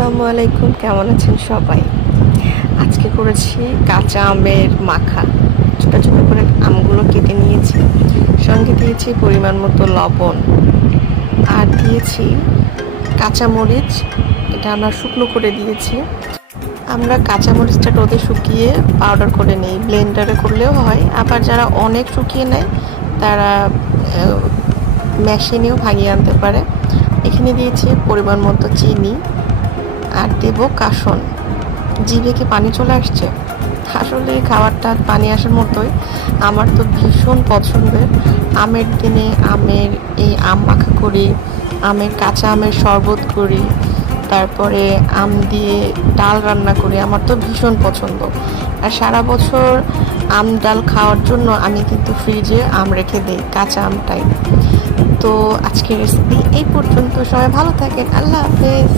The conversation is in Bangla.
আসসালামু আলাইকুম, কেমন আছেন সবাই? আজকে করেছি কাঁচা আমের মাখা। ছোটো ছোটো করে আমগুলো কেটে নিয়েছি, সঙ্গে দিয়েছি পরিমাণ মতো লবণ, আর দিয়েছি কাঁচামরিচ। এটা আমরা শুকনো করে দিয়েছি। আমরা কাঁচামরিচটা রোদে শুকিয়ে পাউডার করে নিই, ব্লেন্ডারে করলেও হয়, আবার যারা অনেক শুকিয়ে নেয় তারা মেশিনেও ভাঙিয়ে আনতে পারে। এখানে দিয়েছি পরিমাণ মতো চিনি, আর দেব কাসন। জিভে কি পানি চলে আসছে? আসলে খাবারটা পানি আসার মতোই। আমার তো ভীষণ পছন্দের। আমের দিনে আমের এই আম মাখা করি, কাঁচা আমের শরবত করি, তারপরে আম দিয়ে ডাল রান্না করি। আমার তো ভীষণ পছন্দ। আর সারা বছর আম ডাল খাওয়ার জন্য আমি কিন্তু ফ্রিজে আম রেখে দিই, কাঁচা আমটাই। তো আজকের রেসিপি এই পর্যন্ত। সবাই ভালো থাকেন। আল্লাহ হাফেজ।